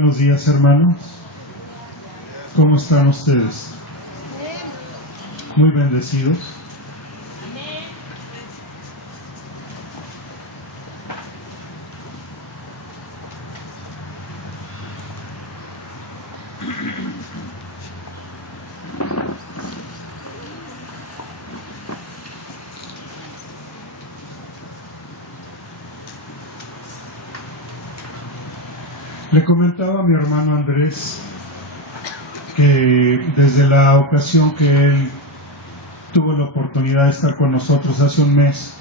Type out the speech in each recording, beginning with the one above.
Buenos días, hermanos. ¿Cómo están ustedes? Muy bendecidos. Le comentaba a mi hermano Andrés que desde la ocasión que él tuvo la oportunidad de estar con nosotros hace un mes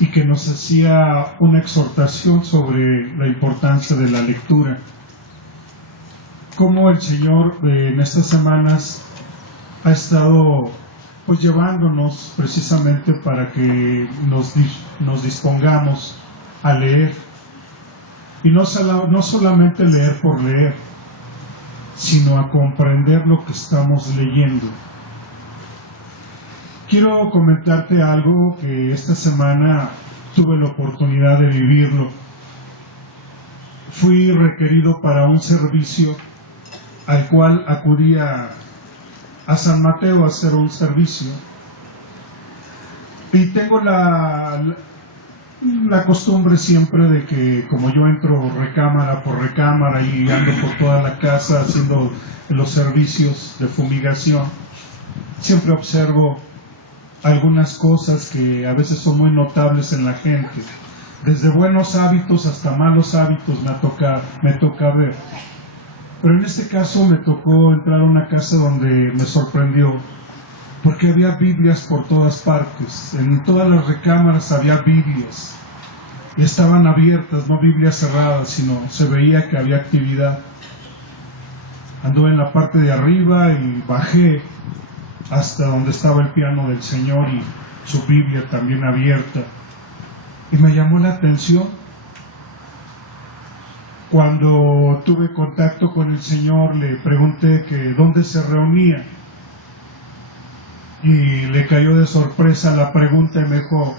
y que nos hacía una exhortación sobre la importancia de la lectura, cómo el Señor en estas semanas ha estado pues llevándonos precisamente para que nos dispongamos a leer. Y no solamente leer por leer, sino a comprender lo que estamos leyendo. Quiero comentarte algo que esta semana tuve la oportunidad de vivirlo. Fui requerido para un servicio al cual acudí a San Mateo a hacer un servicio. Y tengo la costumbre siempre de que, como yo entro recámara por recámara y ando por toda la casa haciendo los servicios de fumigación, siempre observo algunas cosas que a veces son muy notables en la gente. Desde buenos hábitos hasta malos hábitos me toca ver. Pero en este caso me tocó entrar a una casa donde me sorprendió, porque había Biblias por todas partes. En todas las recámaras había Biblias. Y estaban abiertas, no Biblias cerradas, sino se veía que había actividad. Anduve en la parte de arriba y bajé hasta donde estaba el piano del Señor y su Biblia también abierta. Y me llamó la atención. Cuando tuve contacto con el Señor, le pregunté que dónde se reunía. Y le cayó de sorpresa la pregunta y me dijo: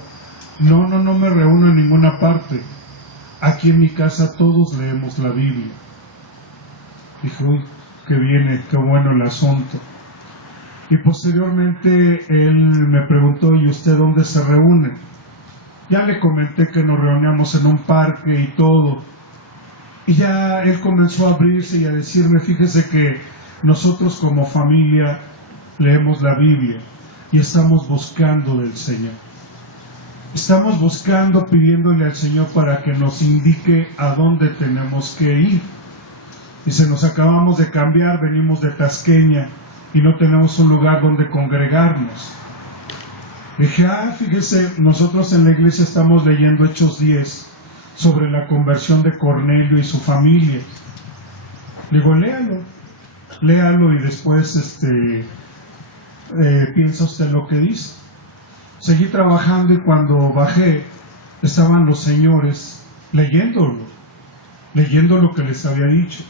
no me reúno en ninguna parte. Aquí en mi casa todos leemos la Biblia. Dije: uy, qué bien, qué bueno el asunto. Y posteriormente él me preguntó: ¿y usted dónde se reúne? Ya le comenté que nos reuníamos en un parque y todo. Y ya él comenzó a abrirse y a decirme: fíjese que nosotros como familia leemos la Biblia y estamos buscando del Señor. Estamos buscando, pidiéndole al Señor para que nos indique a dónde tenemos que ir. Dice: nos acabamos de cambiar, venimos de Tasqueña y no tenemos un lugar donde congregarnos. Dije: fíjese, nosotros en la iglesia estamos leyendo Hechos 10 sobre la conversión de Cornelio y su familia. Digo: léalo y después piensa usted lo que dice. Seguí trabajando y cuando bajé estaban los señores leyendo lo que les había dicho.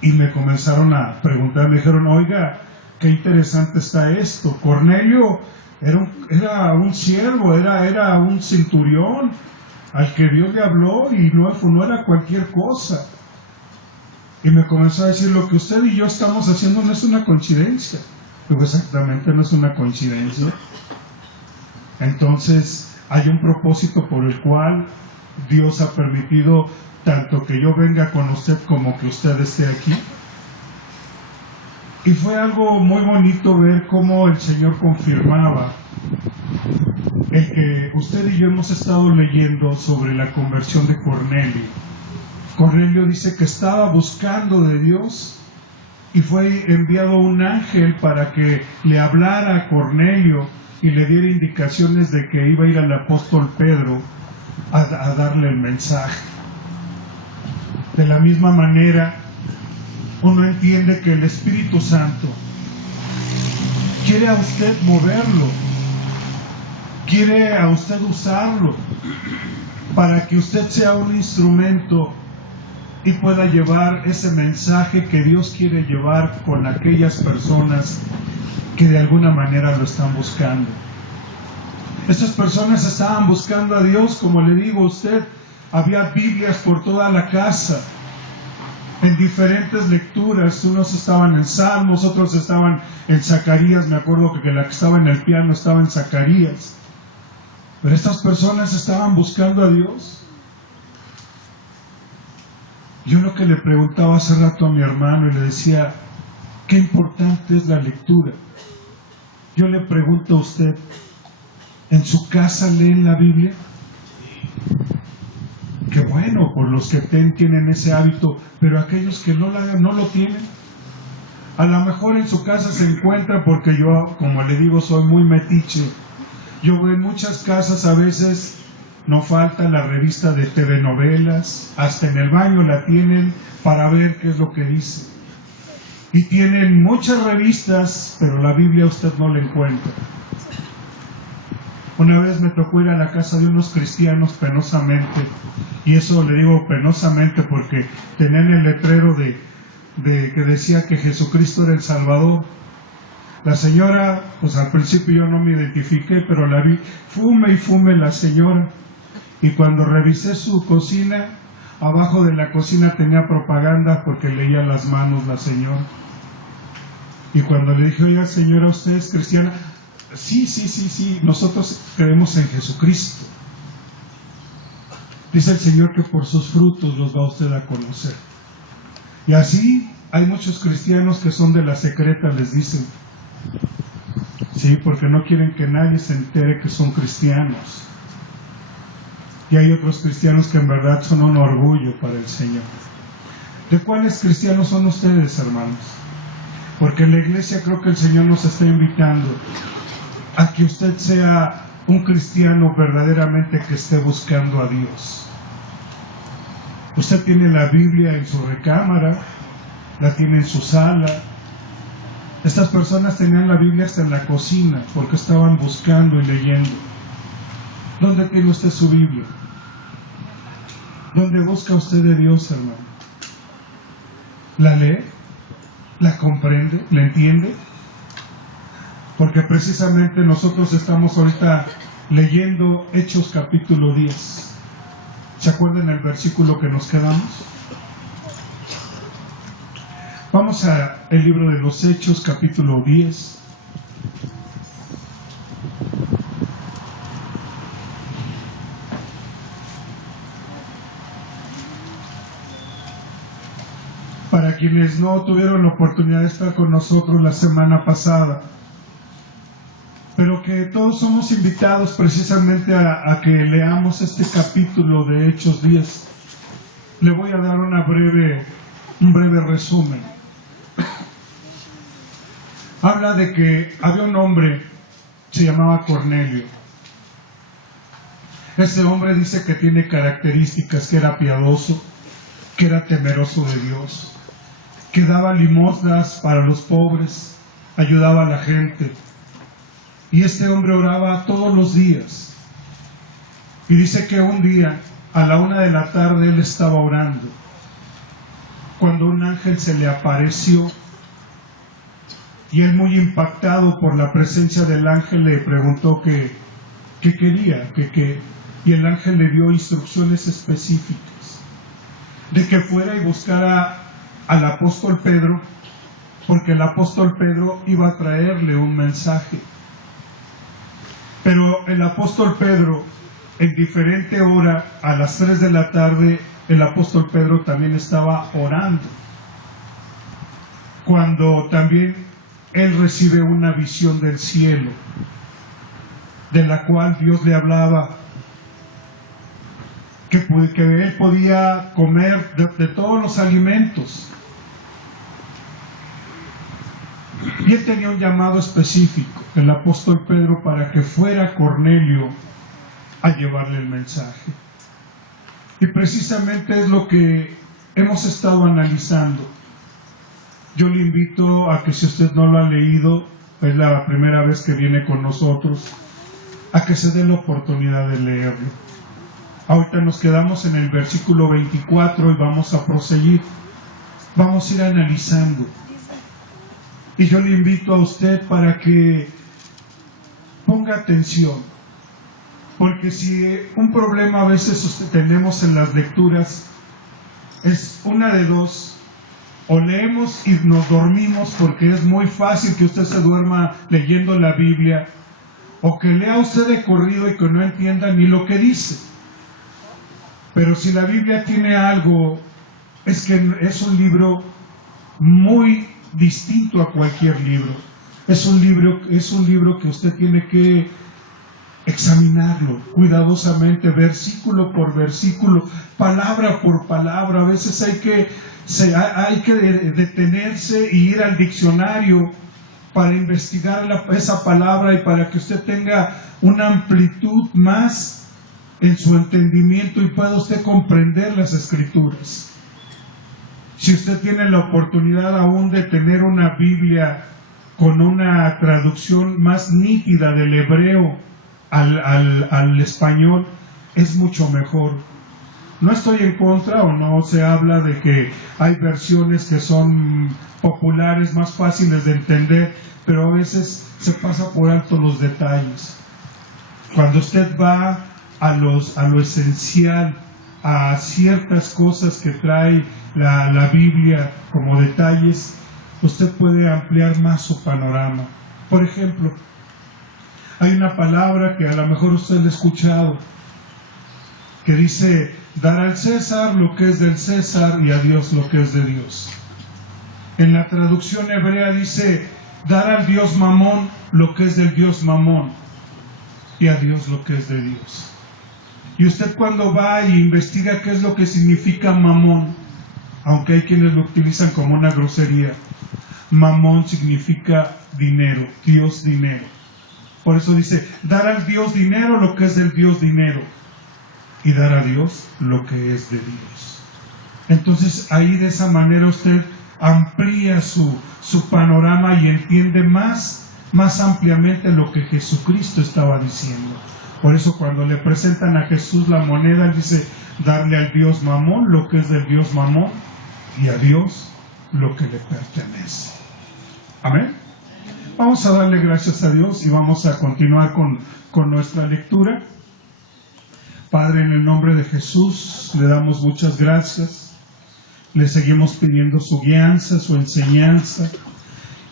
Y me comenzaron a preguntar, me dijeron: oiga, qué interesante está esto. Cornelio era un siervo, era un centurión al que Dios le habló y no era cualquier cosa. Y me comenzó a decir: lo que usted y yo estamos haciendo no es una coincidencia. Digo: exactamente, no es una coincidencia. Entonces hay un propósito por el cual Dios ha permitido tanto que yo venga con usted como que usted esté aquí. Y fue algo muy bonito ver cómo el Señor confirmaba el que usted y yo hemos estado leyendo sobre la conversión de Cornelio. Cornelio dice que estaba buscando de Dios y fue enviado un ángel para que le hablara a Cornelio y le diera indicaciones de que iba a ir al apóstol Pedro a darle el mensaje. De la misma manera, uno entiende que el Espíritu Santo quiere a usted moverlo, quiere a usted usarlo para que usted sea un instrumento y pueda llevar ese mensaje que Dios quiere llevar con aquellas personas que de alguna manera lo están buscando. Estas personas estaban buscando a Dios, como le digo a usted, había Biblias por toda la casa. en diferentes lecturas. Unos estaban en Salmos, otros estaban en Zacarías. Me acuerdo que la que estaba en el piano estaba en Zacarías. Pero estas personas estaban buscando a Dios. Yo lo que le preguntaba hace rato a mi hermano y le decía, qué importante es la lectura. Yo le pregunto a usted, ¿en su casa leen la Biblia? Qué bueno por los que tienen ese hábito, pero aquellos que no lo tienen, a lo mejor en su casa se encuentra, porque yo, como le digo, soy muy metiche. Yo veo en muchas casas a veces no falta la revista de telenovelas, hasta en el baño la tienen para ver qué es lo que dice. Y tienen muchas revistas, pero la Biblia usted no la encuentra. Una vez me tocó ir a la casa de unos cristianos penosamente, y eso le digo penosamente porque tenían el letrero de que decía que Jesucristo era el Salvador. La señora, pues al principio yo no me identifiqué, pero la vi, fume y fume la señora. Y cuando revisé su cocina, abajo de la cocina tenía propaganda porque leía las manos la señora. Y cuando le dije, oiga señora, ¿usted es cristiana? Sí, nosotros creemos en Jesucristo. Dice el Señor que por sus frutos los va usted a conocer. Y así hay muchos cristianos que son de la secreta, les dicen. Sí, porque no quieren que nadie se entere que son cristianos. Y hay otros cristianos que en verdad son un orgullo para el Señor. ¿De cuáles cristianos son ustedes, hermanos? Porque en la iglesia creo que el Señor nos está invitando a que usted sea un cristiano verdaderamente que esté buscando a Dios. Usted tiene la Biblia en su recámara, la tiene en su sala. Estas personas tenían la Biblia hasta en la cocina porque estaban buscando y leyendo. ¿Dónde tiene usted su Biblia? ¿Dónde busca usted de Dios, hermano? ¿La lee? ¿La comprende? ¿La entiende? Porque precisamente nosotros estamos ahorita leyendo Hechos capítulo 10. ¿Se acuerdan el versículo que nos quedamos? Vamos al libro de los Hechos capítulo 10. Para quienes no tuvieron la oportunidad de estar con nosotros la semana pasada, pero que todos somos invitados precisamente a que leamos este capítulo de Hechos 10. Le voy a dar un breve resumen. Habla de que había un hombre, se llamaba Cornelio. Este hombre dice que tiene características, que era piadoso, que era temeroso de Dios, que daba limosnas para los pobres, ayudaba a la gente. Y este hombre oraba todos los días. Y dice que un día, a la 1 de la tarde, él estaba orando, cuando un ángel se le apareció. Y él, muy impactado por la presencia del ángel, le preguntó qué quería, y el ángel le dio instrucciones específicas de que fuera y buscara al apóstol Pedro, porque el apóstol Pedro iba a traerle un mensaje. Pero el apóstol Pedro, en diferente hora, a las 3 de la tarde, el apóstol Pedro también estaba orando, cuando también él recibe una visión del cielo, de la cual Dios le hablaba, que él podía comer de todos los alimentos. Y él tenía un llamado específico, el apóstol Pedro, para que fuera Cornelio a llevarle el mensaje. Y precisamente es lo que hemos estado analizando. Yo le invito a que, si usted no lo ha leído, es la primera vez que viene con nosotros, a que se dé la oportunidad de leerlo. Ahorita nos quedamos en el versículo 24 y vamos a proseguir. Vamos a ir analizando. Y yo le invito a usted para que ponga atención, porque si un problema a veces tenemos en las lecturas, es una de dos: O leemos y nos dormimos porque es muy fácil que usted se duerma leyendo la Biblia, o que lea usted de corrido y que no entienda ni lo que dice. Pero si la Biblia tiene algo, es que es un libro muy distinto a cualquier libro. Es un libro que usted tiene que examinarlo cuidadosamente, versículo por versículo, palabra por palabra. A veces hay que detenerse y ir al diccionario para investigar esa palabra, y para que usted tenga una amplitud más en su entendimiento y pueda usted comprender las Escrituras. Si usted tiene la oportunidad aún de tener una Biblia con una traducción más nítida del hebreo al español, es mucho mejor. No estoy en contra, o no se habla de que hay versiones que son populares, más fáciles de entender, pero a veces se pasa por alto los detalles. Cuando usted va a lo esencial, a ciertas cosas que trae la Biblia como detalles, usted puede ampliar más su panorama. Por ejemplo, hay una palabra que a lo mejor usted la ha escuchado, que dice: dar al César lo que es del César y a Dios lo que es de Dios. En la traducción hebrea dice: dar al Dios Mamón lo que es del Dios Mamón y a Dios lo que es de Dios. Y usted, cuando va y investiga qué es lo que significa mamón, aunque hay quienes lo utilizan como una grosería, mamón significa dinero, Dios dinero. Por eso dice: dar al Dios dinero lo que es del Dios dinero y dar a Dios lo que es de Dios. Entonces ahí, de esa manera, usted amplía su panorama y entiende más ampliamente lo que Jesucristo estaba diciendo. Por eso, cuando le presentan a Jesús la moneda, él dice: darle al Dios Mamón lo que es del Dios Mamón y a Dios lo que le pertenece. Amén. Vamos a darle gracias a Dios y vamos a continuar con nuestra lectura. Padre, en el nombre de Jesús, le damos muchas gracias. Le seguimos pidiendo su guianza, su enseñanza,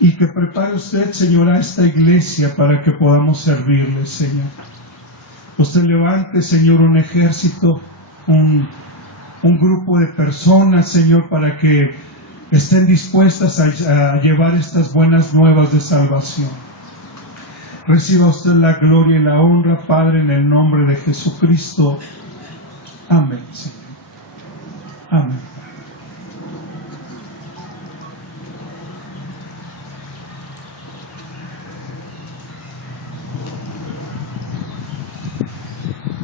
y que prepare usted, Señor, a esta iglesia para que podamos servirle, Señor. Usted levante, Señor, un ejército, un grupo de personas, Señor, para que estén dispuestas a llevar estas buenas nuevas de salvación. Reciba usted la gloria y la honra, Padre, en el nombre de Jesucristo. Amén, Señor. Amén.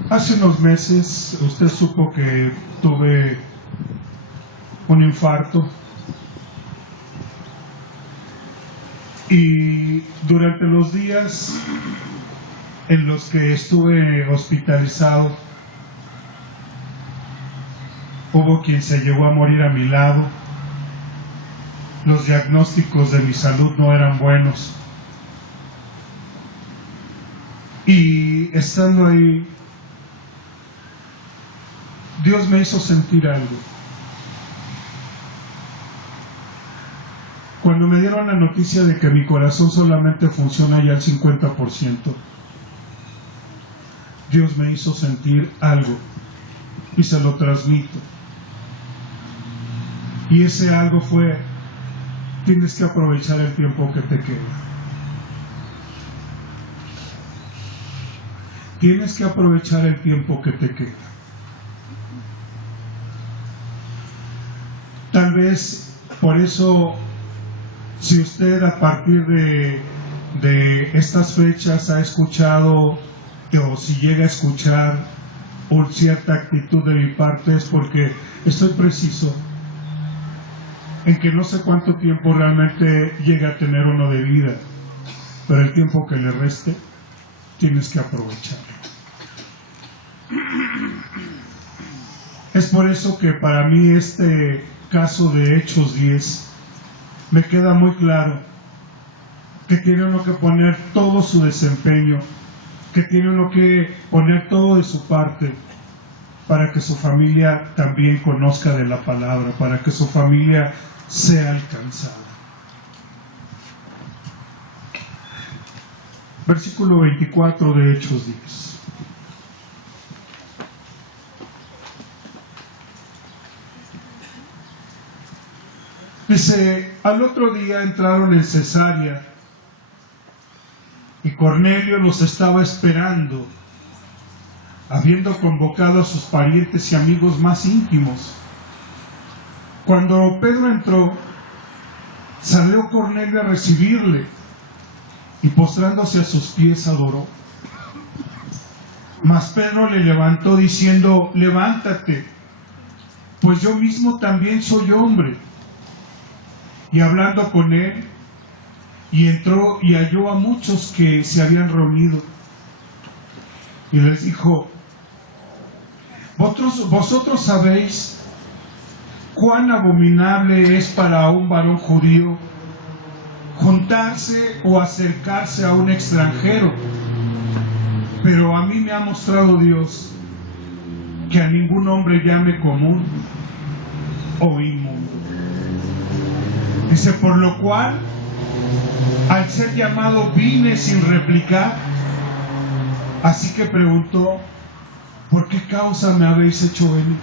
Hace unos meses usted supo que tuve un infarto, y durante los días en los que estuve hospitalizado, hubo quien se llegó a morir a mi lado. Los diagnósticos de mi salud no eran buenos, y estando ahí, Dios me hizo sentir algo. Cuando me dieron la noticia de que mi corazón solamente funciona ya al 50%, Dios me hizo sentir algo y se lo transmito. Y ese algo fue: tienes que aprovechar el tiempo que te queda. Tienes que aprovechar el tiempo que te queda. Tal vez por eso, si usted a partir de estas fechas ha escuchado, o si llega a escuchar por cierta actitud de mi parte, es porque estoy preciso en que no sé cuánto tiempo realmente llega a tener uno de vida, pero el tiempo que le reste tienes que aprovecharlo. Es por eso que para mí este caso de Hechos 10 me queda muy claro que tiene uno que poner todo su desempeño, que tiene uno que poner todo de su parte para que su familia también conozca de la palabra, para que su familia sea alcanzada. Versículo 24 de Hechos 10. Dice, al otro día entraron en Cesarea y Cornelio los estaba esperando, habiendo convocado a sus parientes y amigos más íntimos. Cuando Pedro entró, salió Cornelio a recibirle y postrándose a sus pies adoró. Mas Pedro le levantó diciendo, levántate, pues yo mismo también soy hombre. Y hablando con él, y entró y halló a muchos que se habían reunido. Y les dijo, vosotros sabéis cuán abominable es para un varón judío juntarse o acercarse a un extranjero, pero a mí me ha mostrado Dios que a ningún hombre llame común o inmundo. Dice, por lo cual, al ser llamado vine sin replicar, así que preguntó, ¿por qué causa me habéis hecho venir?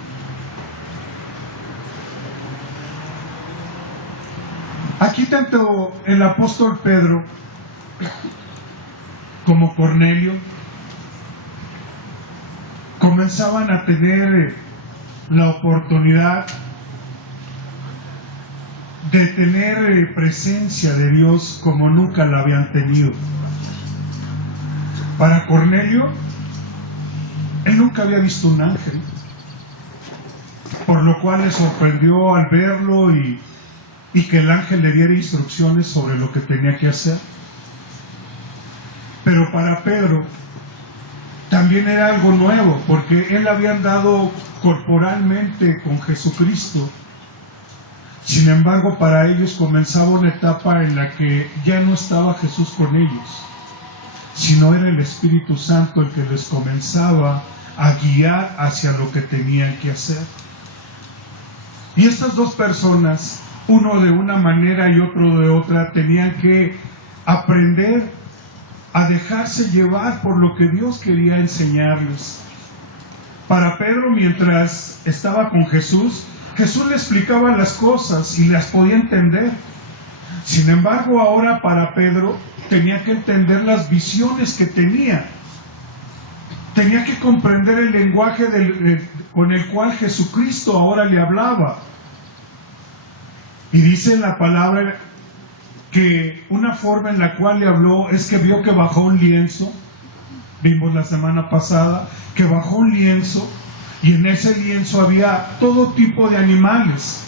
Aquí tanto el apóstol Pedro como Cornelio comenzaban a tener la oportunidad de tener presencia de Dios como nunca la habían tenido. Para Cornelio, él nunca había visto un ángel, por lo cual le sorprendió al verlo y que el ángel le diera instrucciones sobre lo que tenía que hacer. Pero para Pedro también era algo nuevo, porque él había andado corporalmente con Jesucristo. Sin embargo, para ellos comenzaba una etapa en la que ya no estaba Jesús con ellos, sino era el Espíritu Santo el que les comenzaba a guiar hacia lo que tenían que hacer. Y estas dos personas, uno de una manera y otro de otra, tenían que aprender a dejarse llevar por lo que Dios quería enseñarles. Para Pedro, mientras estaba con Jesús, Jesús le explicaba las cosas y las podía entender. Sin embargo, ahora para Pedro tenía que entender las visiones que tenía. Tenía que comprender el lenguaje con el cual Jesucristo ahora le hablaba. Y dice la palabra que una forma en la cual le habló es que vio que bajó un lienzo. Vimos la semana pasada que bajó un lienzo y en ese lienzo había todo tipo de animales.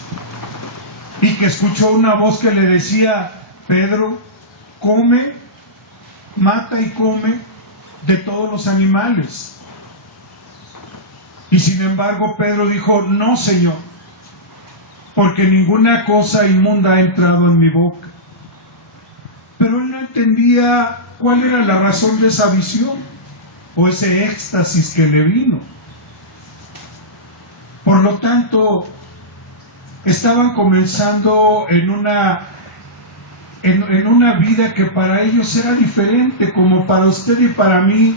Y que escuchó una voz que le decía, Pedro, come, mata y come de todos los animales. Y sin embargo Pedro dijo, no, Señor, porque ninguna cosa inmunda ha entrado en mi boca. Pero él no entendía cuál era la razón de esa visión o ese éxtasis que le vino. Por lo tanto, estaban comenzando en una vida que para ellos era diferente, como para usted y para mí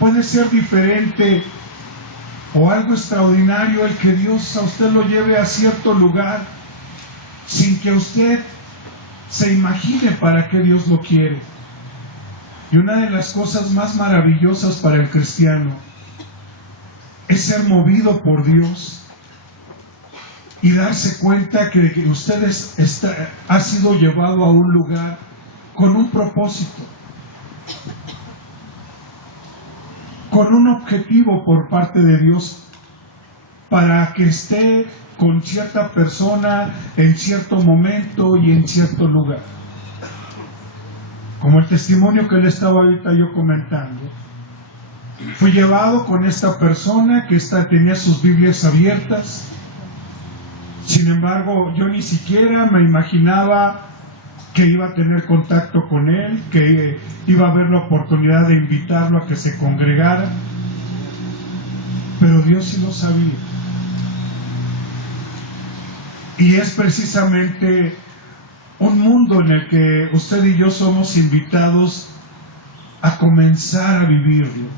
puede ser diferente o algo extraordinario el que Dios a usted lo lleve a cierto lugar sin que usted se imagine para qué Dios lo quiere. Y una de las cosas más maravillosas para el cristiano es ser movido por Dios y darse cuenta que usted ha sido llevado a un lugar con un propósito, con un objetivo por parte de Dios, para que esté con cierta persona en cierto momento y en cierto lugar. Como el testimonio que le estaba ahorita yo comentando. Fui llevado con esta persona que tenía sus Biblias abiertas. Sin embargo, yo ni siquiera me imaginaba que iba a tener contacto con él, que iba a haber la oportunidad de invitarlo a que se congregara. Pero Dios sí lo sabía. Y es precisamente un mundo en el que usted y yo somos invitados a comenzar a vivirlo.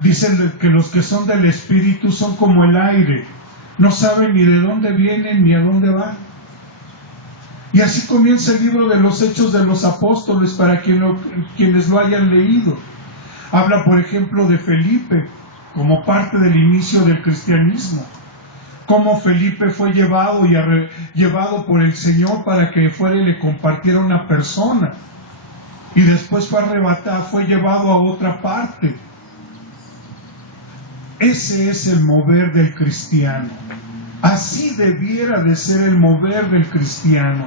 Dicen que los que son del Espíritu son como el aire, no saben ni de dónde vienen ni a dónde van. Y así comienza el libro de los Hechos de los Apóstoles para quienes lo hayan leído. Habla, por ejemplo, de Felipe como parte del inicio del cristianismo. Cómo Felipe fue llevado por el Señor para que fuera y le compartiera una persona. Y después fue llevado a otra parte. Ese es el mover del cristiano. Así debiera de ser el mover del cristiano.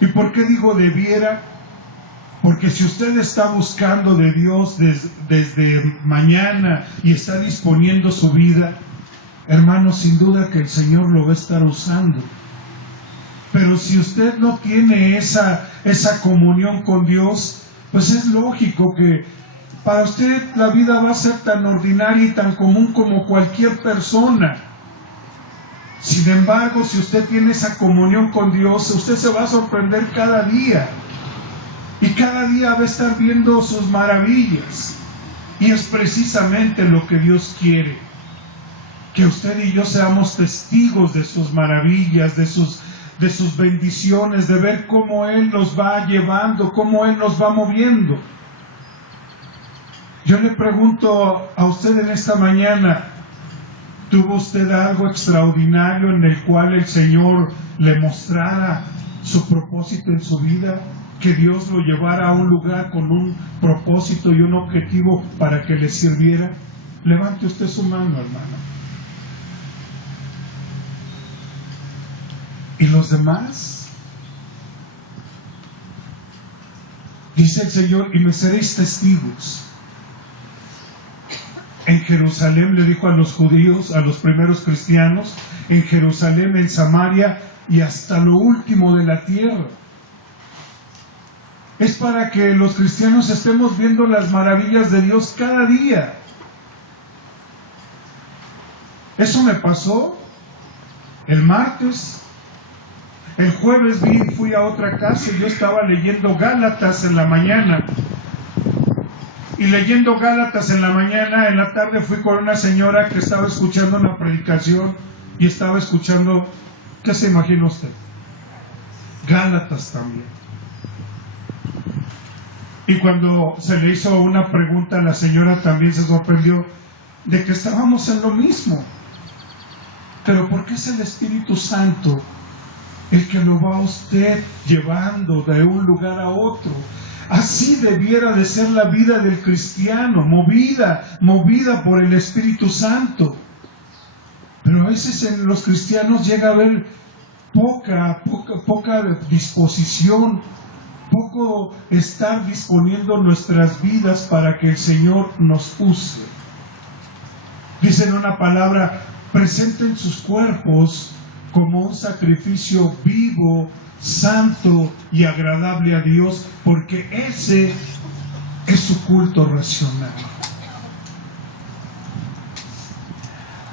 ¿Y por qué digo debiera? Porque si usted está buscando de Dios desde mañana y está disponiendo su vida, hermano, sin duda que el Señor lo va a estar usando. Pero si usted no tiene esa comunión con Dios, pues es lógico que para usted la vida va a ser tan ordinaria y tan común como cualquier persona. Sin embargo, si usted tiene esa comunión con Dios, usted se va a sorprender cada día. Y cada día va a estar viendo sus maravillas. Y es precisamente lo que Dios quiere. Que usted y yo seamos testigos de sus maravillas, de sus bendiciones, de ver cómo Él nos va llevando, cómo Él nos va moviendo. Yo le pregunto a usted en esta mañana, ¿tuvo usted algo extraordinario en el cual el Señor le mostrara su propósito en su vida? Que Dios lo llevara a un lugar con un propósito y un objetivo para que le sirviera. Levante usted su mano, hermano. ¿Y los demás? Dice el Señor, y me seréis testigos. En Jerusalén, le dijo a los judíos, a los primeros cristianos, en Jerusalén, en Samaria y hasta lo último de la tierra. Es para que los cristianos estemos viendo las maravillas de Dios cada día. Eso me pasó el martes. El jueves fui a otra casa y yo estaba leyendo Gálatas en la mañana. Y leyendo Gálatas en la mañana, en la tarde fui con una señora que estaba escuchando una predicación y estaba escuchando, ¿qué se imagina usted? Gálatas también. Y cuando se le hizo una pregunta, la señora también se sorprendió de que estábamos en lo mismo. Pero ¿por qué es el Espíritu Santo el que lo va a usted llevando de un lugar a otro? Así debiera de ser la vida del cristiano, movida por el Espíritu Santo. Pero a veces en los cristianos llega a haber poca disposición, poco estar disponiendo nuestras vidas para que el Señor nos use. Dicen una palabra, presenten sus cuerpos como un sacrificio vivo, santo y agradable a Dios, porque ese es su culto racional.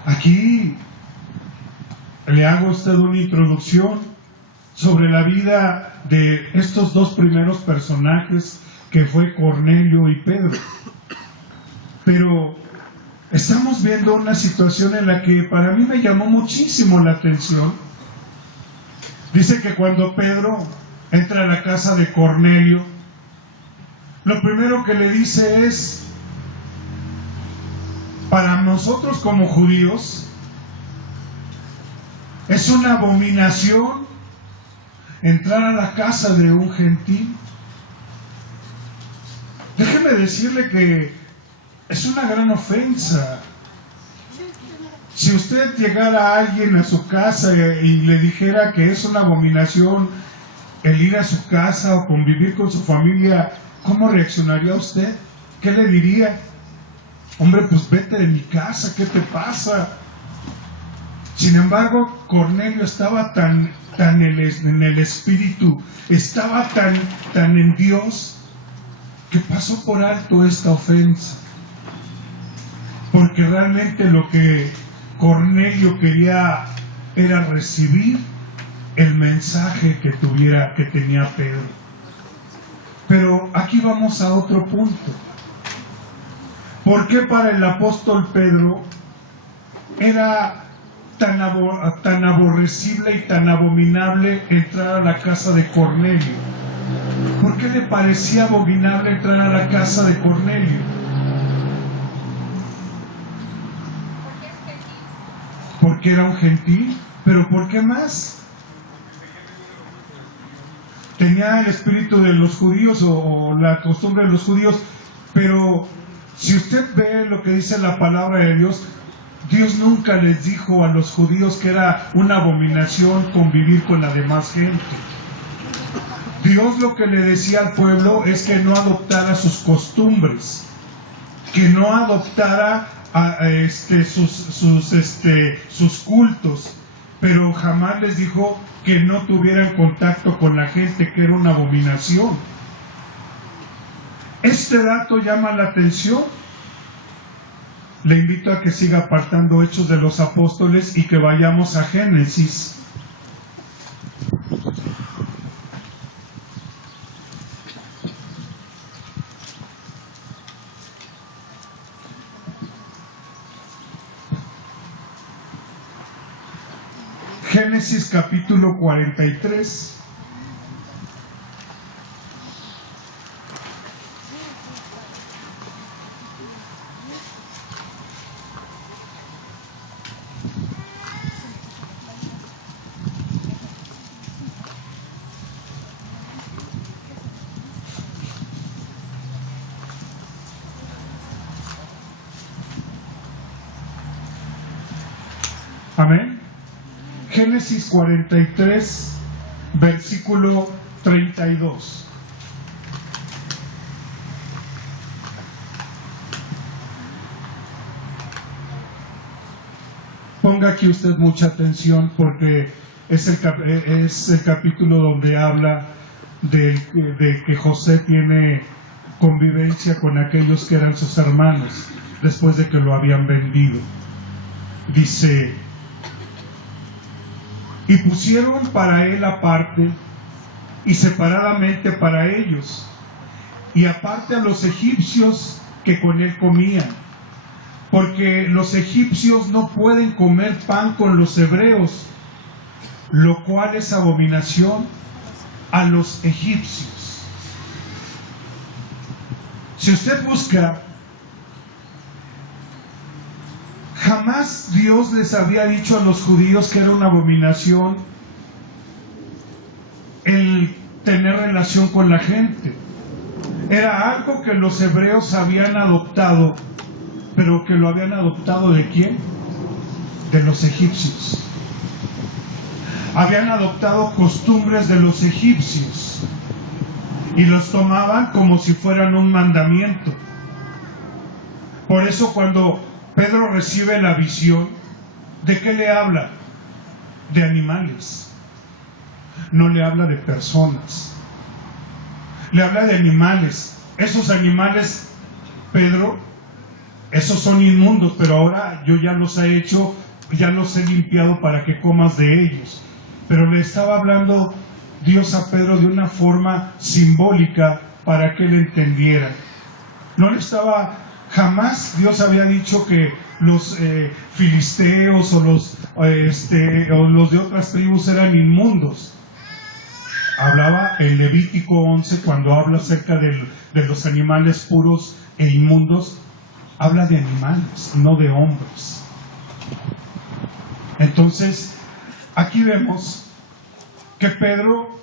Aquí le hago a usted una introducción sobre la vida de estos dos primeros personajes, que fue Cornelio y Pedro. Pero estamos viendo una situación en la que para mí me llamó muchísimo la atención. Dice que cuando Pedro entra a la casa de Cornelio, lo primero que le dice es, para nosotros como judíos, es una abominación entrar a la casa de un gentil. Déjeme decirle que es una gran ofensa. Si usted llegara a alguien a su casa y le dijera que es una abominación el ir a su casa o convivir con su familia, ¿cómo reaccionaría usted? ¿Qué le diría? Hombre, pues vete de mi casa, ¿qué te pasa? Sin embargo, Cornelio estaba tan en el Espíritu, estaba tan en Dios, que pasó por alto esta ofensa. Porque realmente lo que Cornelio quería era recibir el mensaje que tenía Pedro. Pero aquí vamos a otro punto. ¿Por qué para el apóstol Pedro era tan aborrecible y tan abominable entrar a la casa de Cornelio? ¿Por qué le parecía abominable entrar a la casa de Cornelio? Porque era un gentil. ¿Pero por qué más? Tenía el espíritu de los judíos o la costumbre de los judíos. Pero si usted ve lo que dice la palabra de Dios, Dios nunca les dijo a los judíos que era una abominación convivir con la demás gente. Dios lo que le decía al pueblo es que no adoptara sus costumbres, que no adoptara sus cultos, pero jamás les dijo que no tuvieran contacto con la gente, que era una abominación. Este dato llama la atención. Le invito a que siga apartando Hechos de los Apóstoles y que vayamos a Génesis. Génesis capítulo 43. Amén. Génesis 43, versículo 32. Ponga aquí usted mucha atención porque es el capítulo donde habla de que José tiene convivencia con aquellos que eran sus hermanos después de que lo habían vendido. Dice: y pusieron para él aparte y separadamente para ellos, y aparte a los egipcios que con él comían, porque los egipcios no pueden comer pan con los hebreos, lo cual es abominación a los egipcios. Si usted busca, jamás Dios les había dicho a los judíos que era una abominación el tener relación con la gente. Era algo que los hebreos habían adoptado, pero que lo habían adoptado ¿de quién? De los egipcios. Habían adoptado costumbres de los egipcios y los tomaban como si fueran un mandamiento. Por eso cuando Pedro recibe la visión, ¿de qué le habla? De animales. No le habla de personas. Le habla de animales. Esos animales, Pedro, esos son inmundos, pero ahora yo ya los he hecho, ya los he limpiado para que comas de ellos. Pero le estaba hablando Dios a Pedro de una forma simbólica para que él entendiera. No le estaba... Jamás Dios había dicho que los filisteos o los de otras tribus eran inmundos. Hablaba el Levítico 11 cuando habla acerca de los animales puros e inmundos. Habla de animales, no de hombres. Entonces, aquí vemos que Pedro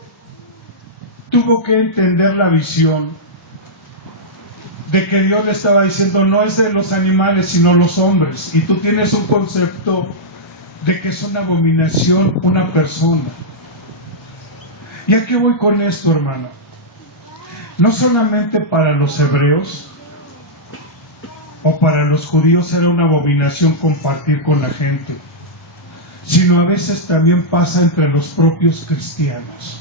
tuvo que entender la visión de que Dios le estaba diciendo, no es de los animales, sino los hombres. Y tú tienes un concepto de que es una abominación una persona. ¿Y a qué voy con esto, hermano? No solamente para los hebreos o para los judíos era una abominación compartir con la gente, sino a veces también pasa entre los propios cristianos.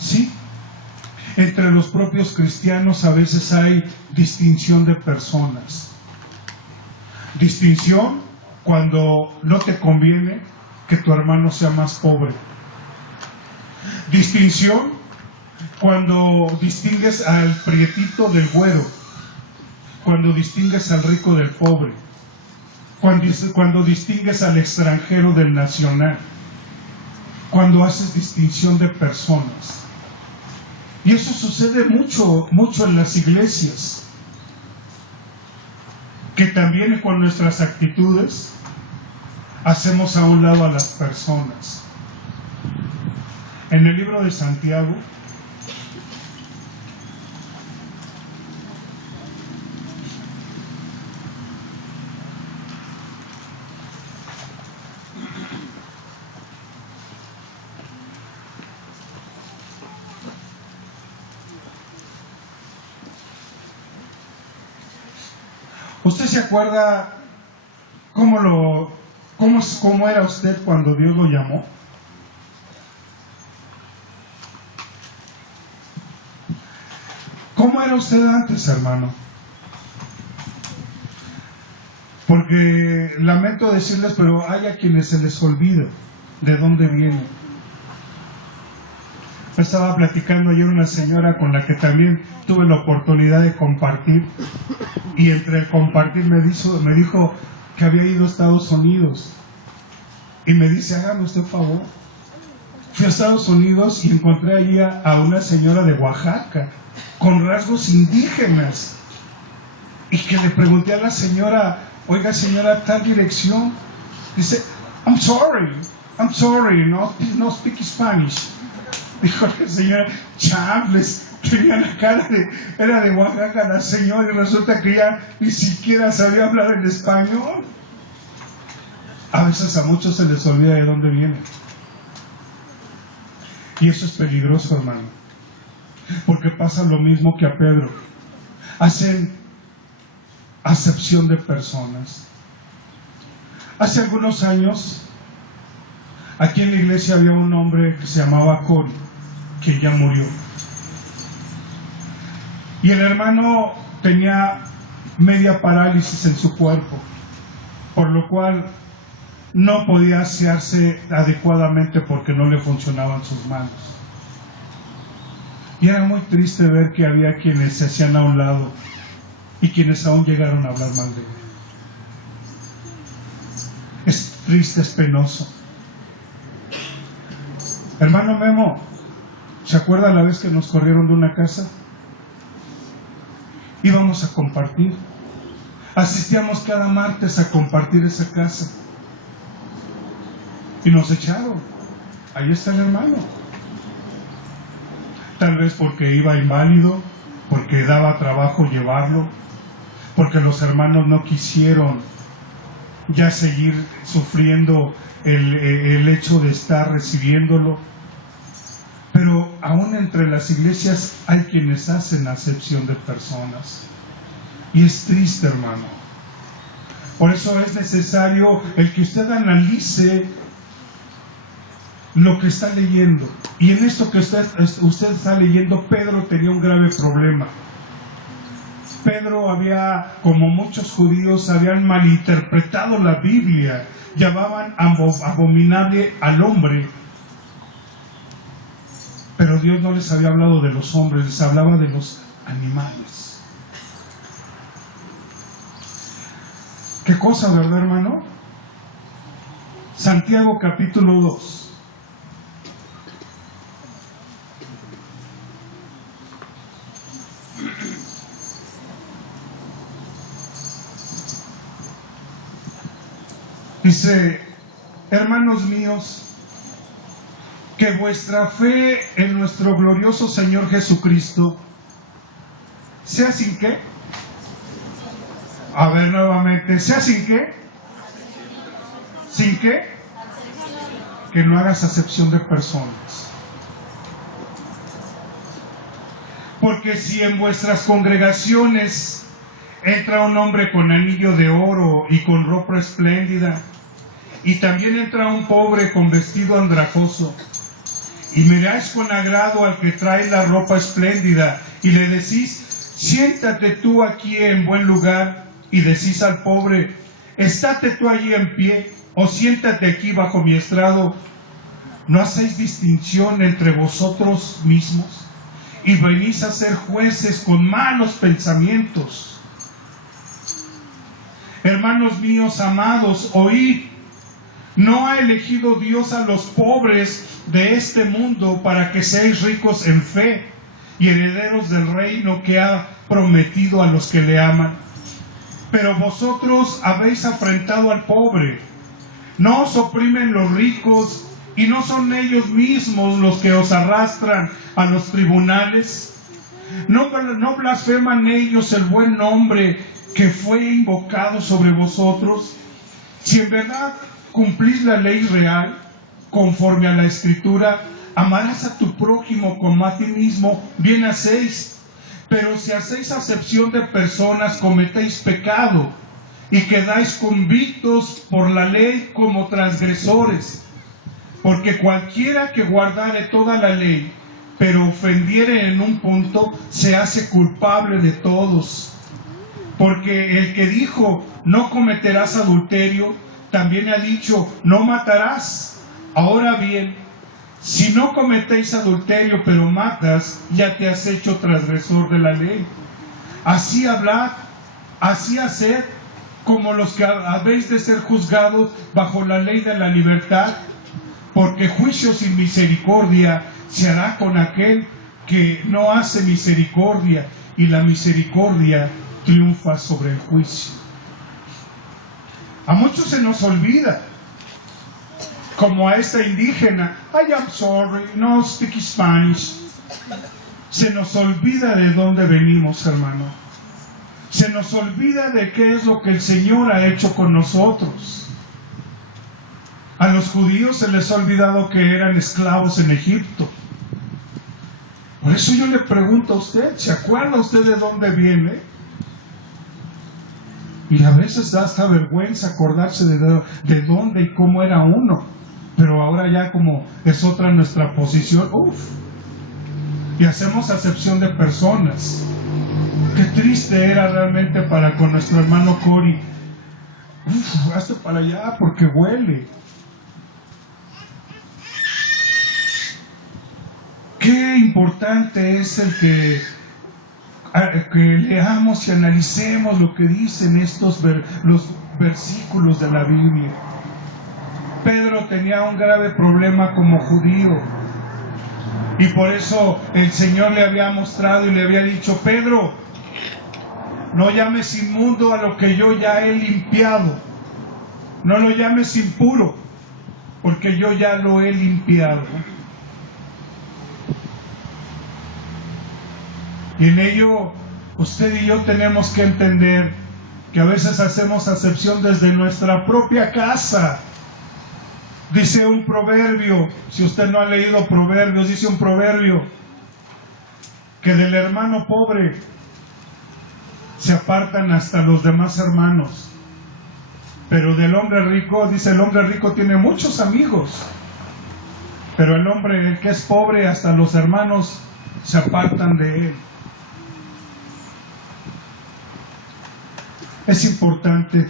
¿Sí? Entre los propios cristianos a veces hay distinción de personas. Distinción cuando no te conviene que tu hermano sea más pobre. Distinción cuando distingues al prietito del güero, cuando distingues al rico del pobre, cuando distingues al extranjero del nacional, cuando haces distinción de personas. Y eso sucede mucho en las iglesias, que también con nuestras actitudes hacemos a un lado a las personas. En el libro de Santiago, ¿usted se acuerda cómo era usted cuando Dios lo llamó? ¿Cómo era usted antes, hermano? Porque lamento decirles, pero hay a quienes se les olvida de dónde vienen. Estaba platicando ayer una señora con la que también tuve la oportunidad de compartir, y entre el compartir me dijo que había ido a Estados Unidos, y me dice, hágame usted favor. Fui a Estados Unidos y encontré allí a una señora de Oaxaca con rasgos indígenas, y que le pregunté a la señora, oiga señora, tal dirección. Dice, I'm sorry, no speak Spanish. Dijo la señora, chables, tenía la cara era de Oaxaca la señora, y resulta que ya ni siquiera sabía hablar en español. A veces a muchos se les olvida de dónde vienen. Y eso es peligroso, hermano, porque pasa lo mismo que a Pedro. Hacen acepción de personas. Hace algunos años, aquí en la iglesia había un hombre que se llamaba Cory, que ya murió. Y el hermano tenía media parálisis en su cuerpo, por lo cual no podía asearse adecuadamente porque no le funcionaban sus manos. Y era muy triste ver que había quienes se hacían a un lado y quienes aún llegaron a hablar mal de él. Es triste, es penoso. Hermano Memo, ¿se acuerda la vez que nos corrieron de una casa? Íbamos a compartir. Asistíamos cada martes a compartir esa casa. Y nos echaron. Ahí está el hermano. Tal vez porque iba inválido, porque daba trabajo llevarlo, porque los hermanos no quisieron ya seguir sufriendo el hecho de estar recibiéndolo. Pero aún entre las iglesias hay quienes hacen acepción de personas. Y es triste, hermano. Por eso es necesario el que usted analice lo que está leyendo. Y en esto que usted está leyendo, Pedro tenía un grave problema. Pedro había, como muchos judíos, habían malinterpretado la Biblia, llamaban abominable al hombre. Pero Dios no les había hablado de los hombres, les hablaba de los animales. ¿Qué cosa, verdad, hermano? Santiago capítulo 2. Dice, hermanos míos, que vuestra fe en nuestro glorioso Señor Jesucristo sea sin qué. A ver nuevamente, sea sin qué. ¿Sin qué? Que no hagas acepción de personas. Porque si en vuestras congregaciones entra un hombre con anillo de oro y con ropa espléndida, y también entra un pobre con vestido andrajoso, y miráis con agrado al que trae la ropa espléndida, y le decís, siéntate tú aquí en buen lugar, y decís al pobre, estate tú allí en pie, o siéntate aquí bajo mi estrado. ¿No hacéis distinción entre vosotros mismos y venís a ser jueces con malos pensamientos? Hermanos míos amados, oíd. ¿No ha elegido Dios a los pobres de este mundo para que seáis ricos en fe y herederos del reino que ha prometido a los que le aman? Pero vosotros habéis afrentado al pobre. ¿No os oprimen los ricos y no son ellos mismos los que os arrastran a los tribunales? ¿No blasfeman ellos el buen nombre que fue invocado sobre vosotros? Si en verdad cumplís la ley real, conforme a la Escritura, amarás a tu prójimo como a ti mismo, bien hacéis. Pero si hacéis acepción de personas, cometéis pecado y quedáis convictos por la ley como transgresores. Porque cualquiera que guardare toda la ley, pero ofendiere en un punto, se hace culpable de todos. Porque el que dijo, no cometerás adulterio, también ha dicho, no matarás. Ahora bien, si no cometéis adulterio, pero matas, ya te has hecho transgresor de la ley. Así hablad, así haced, como los que habéis de ser juzgados bajo la ley de la libertad, porque juicio sin misericordia se hará con aquel que no hace misericordia, y la misericordia triunfa sobre el juicio. A muchos se nos olvida, como a esta indígena, I am sorry, no speak Spanish. Se nos olvida de dónde venimos, hermano. Se nos olvida de qué es lo que el Señor ha hecho con nosotros. A los judíos se les ha olvidado que eran esclavos en Egipto. Por eso yo le pregunto a usted, ¿se acuerda usted de dónde viene? Y a veces da hasta vergüenza acordarse de dónde y cómo era uno. Pero ahora ya como es otra nuestra posición, y hacemos acepción de personas. Qué triste era realmente para con nuestro hermano Cory. Hazte para allá porque huele. Qué importante es el que leamos y analicemos lo que dicen los versículos de la Biblia. Pedro tenía un grave problema como judío, y por eso el Señor le había mostrado y le había dicho, Pedro, no llames inmundo a lo que yo ya he limpiado, no lo llames impuro, porque yo ya lo he limpiado. Y en ello, usted y yo tenemos que entender que a veces hacemos acepción desde nuestra propia casa. Dice un proverbio, si usted no ha leído proverbios, dice un proverbio, que del hermano pobre se apartan hasta los demás hermanos. Pero del hombre rico, dice el hombre rico tiene muchos amigos. Pero el que es pobre, hasta los hermanos se apartan de él. Es importante,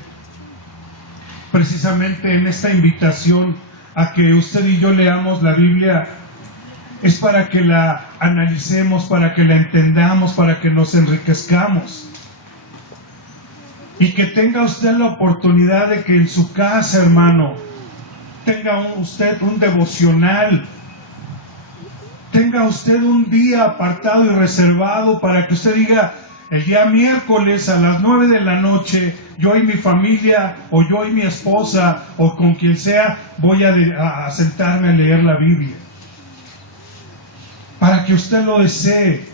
precisamente en esta invitación a que usted y yo leamos la Biblia, es para que la analicemos, para que la entendamos, para que nos enriquezcamos. Y que tenga usted la oportunidad de que en su casa, hermano, tenga usted un devocional, tenga usted un día apartado y reservado para que usted diga, el día miércoles a las 9 de la noche, yo y mi familia, o yo y mi esposa, o con quien sea, voy a sentarme a leer la Biblia. Para que usted lo desee.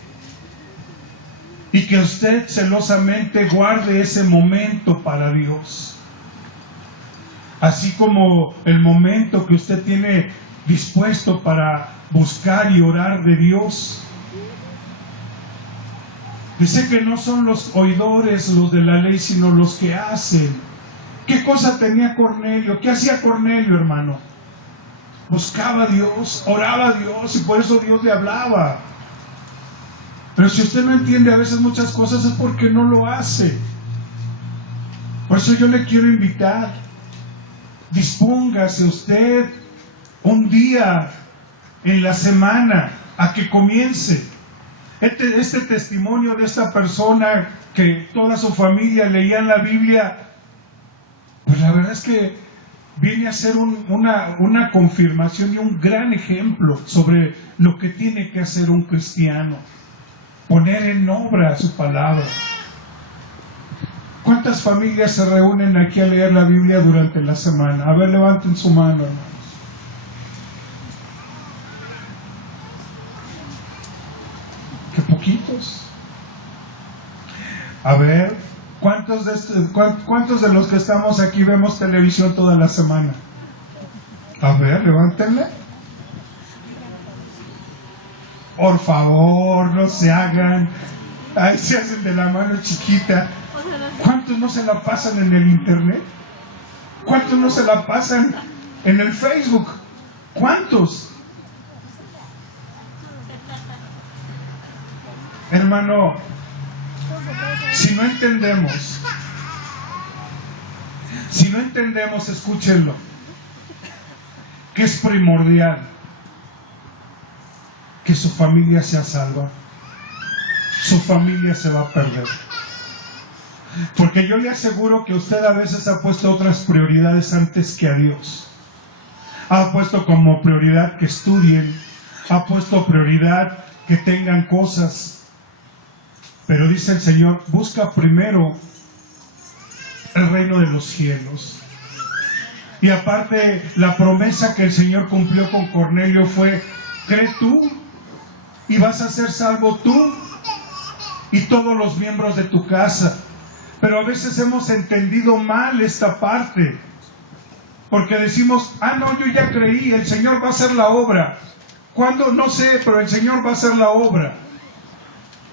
Y que usted celosamente guarde ese momento para Dios. Así como el momento que usted tiene dispuesto para buscar y orar de Dios. Dice que no son los oidores los de la ley, sino los que hacen. ¿Qué cosa tenía Cornelio? ¿Qué hacía Cornelio, hermano? Buscaba a Dios, oraba a Dios, y por eso Dios le hablaba. Pero si usted no entiende a veces muchas cosas es porque no lo hace. Por eso yo le quiero invitar Dispóngase usted un día en la semana a que comience. Este testimonio de esta persona que toda su familia leían la Biblia, pues la verdad es que viene a ser una confirmación y un gran ejemplo sobre lo que tiene que hacer un cristiano: poner en obra su palabra. ¿Cuántas familias se reúnen aquí a leer la Biblia durante la semana? A ver, levanten su mano, hermanos. ¡Qué poquitos! A ver, ¿cuántos de los que estamos aquí vemos televisión toda la semana? A ver, levántenle. Por favor, no se hagan. Ahí se hacen de la mano chiquita. ¿Cuántos no se la pasan en el internet? ¿Cuántos no se la pasan en el Facebook? ¿Cuántos? Hermano, si no entendemos, escúchenlo, que es primordial que su familia sea salva, su familia se va a perder. Porque yo le aseguro que usted a veces ha puesto otras prioridades antes que a Dios. Ha puesto como prioridad que estudien, ha puesto prioridad que tengan cosas. Pero dice el Señor, busca primero el reino de los cielos. Y aparte, la promesa que el Señor cumplió con Cornelio fue: cree tú y vas a ser salvo tú y todos los miembros de tu casa. Pero a veces hemos entendido mal esta parte, porque decimos: no, yo ya creí, el Señor va a hacer la obra. ¿Cuándo? No sé, pero el Señor va a hacer la obra.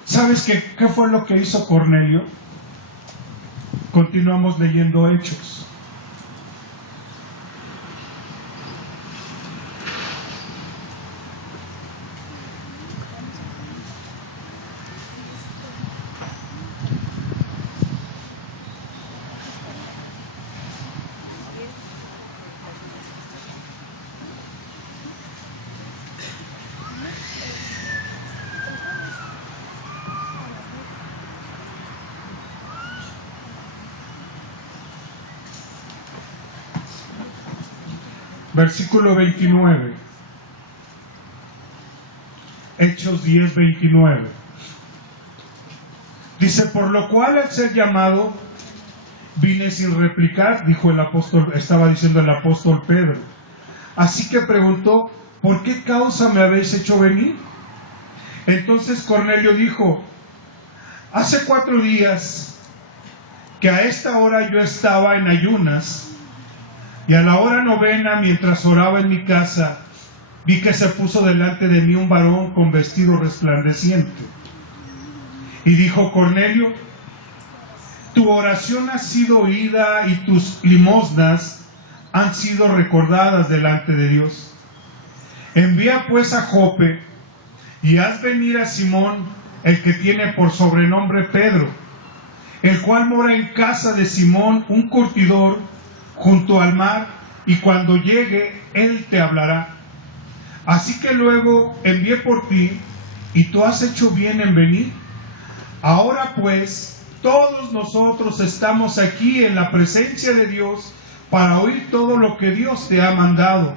¿Sabes qué fue lo que hizo Cornelio? Continuamos leyendo Hechos. Versículo 29. Hechos 10, 29. Dice: por lo cual al ser llamado vine sin replicar, dijo el apóstol, estaba diciendo el apóstol Pedro. Así que preguntó: ¿por qué causa me habéis hecho venir? Entonces Cornelio dijo: hace 4 días que a esta hora yo estaba en ayunas, y a la hora 9, mientras oraba en mi casa, vi que se puso delante de mí un varón con vestido resplandeciente. Y dijo: Cornelio, tu oración ha sido oída y tus limosnas han sido recordadas delante de Dios. Envía pues a Jope y haz venir a Simón, el que tiene por sobrenombre Pedro, el cual mora en casa de Simón, un curtidor, junto al mar, y cuando llegue, él te hablará. Así que luego envié por ti, y tú has hecho bien en venir. Ahora pues, todos nosotros estamos aquí en la presencia de Dios para oír todo lo que Dios te ha mandado.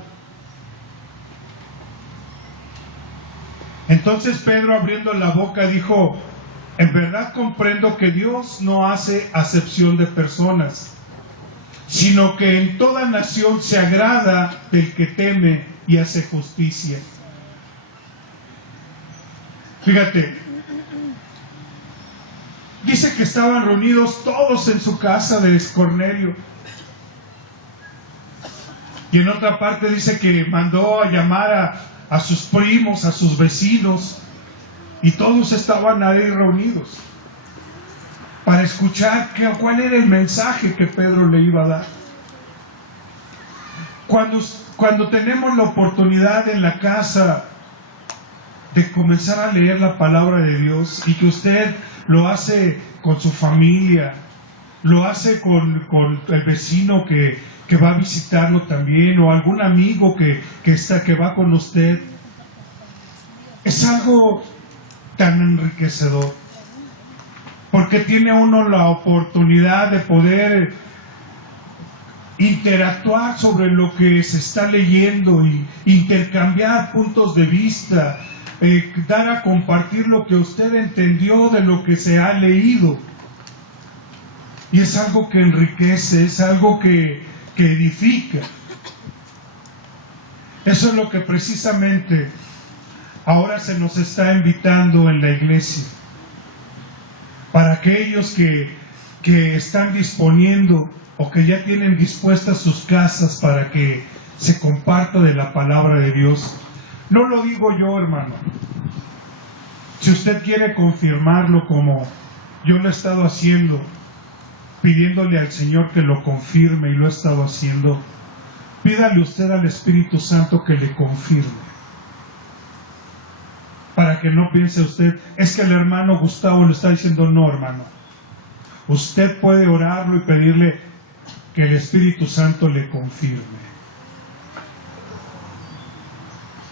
Entonces Pedro, abriendo la boca, dijo: en verdad comprendo que Dios no hace acepción de personas, sino que en toda nación se agrada del que teme y hace justicia. Fíjate, dice que estaban reunidos todos en su casa de Cornelio. Y en otra parte dice que mandó a llamar a sus primos, a sus vecinos, y todos estaban ahí reunidos para escuchar cuál era el mensaje que Pedro le iba a dar. Cuando tenemos la oportunidad en la casa de comenzar a leer la palabra de Dios, y que usted lo hace con su familia, lo hace con el vecino que va a visitarlo también, o algún amigo que va con usted. Es algo tan enriquecedor, porque tiene uno la oportunidad de poder interactuar sobre lo que se está leyendo y intercambiar puntos de vista, dar a compartir lo que usted entendió de lo que se ha leído. Y es algo que enriquece, es algo que edifica. Eso es lo que precisamente ahora se nos está invitando en la iglesia. Para aquellos que están disponiendo o que ya tienen dispuestas sus casas para que se comparta de la palabra de Dios. No lo digo yo, hermano. Si usted quiere confirmarlo como yo lo he estado haciendo, pidiéndole al Señor que lo confirme, y lo he estado haciendo, pídale usted al Espíritu Santo que le confirme. Para que no piense usted, es que el hermano Gustavo le está diciendo. No, hermano. Usted puede orarlo y pedirle que el Espíritu Santo le confirme.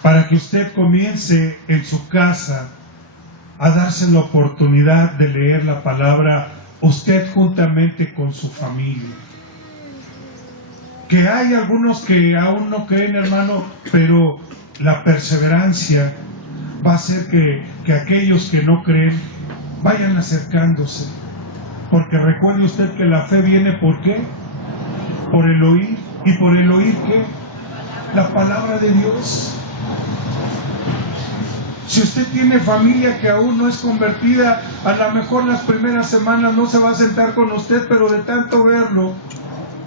Para que usted comience en su casa a darse la oportunidad de leer la palabra, usted juntamente con su familia. Que hay algunos que aún no creen, hermano, pero la perseverancia va a hacer que aquellos que no creen vayan acercándose. Porque recuerde usted que la fe viene ¿por qué? Por el oír. ¿Y por el oír qué? La palabra de Dios. Si usted tiene familia que aún no es convertida, a lo mejor las primeras semanas no se va a sentar con usted, pero de tanto verlo.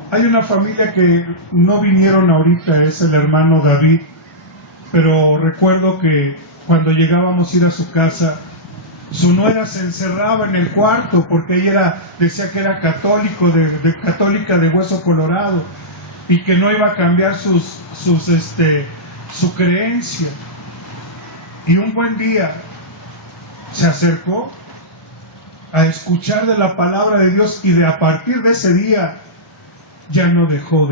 Hay una familia que no vinieron ahorita, es el hermano David, pero recuerdo que cuando llegábamos a ir a su casa, su nuera se encerraba en el cuarto porque ella decía que era católica de hueso colorado y que no iba a cambiar su creencia. Y un buen día se acercó a escuchar de la palabra de Dios, y a partir de ese día ya no dejó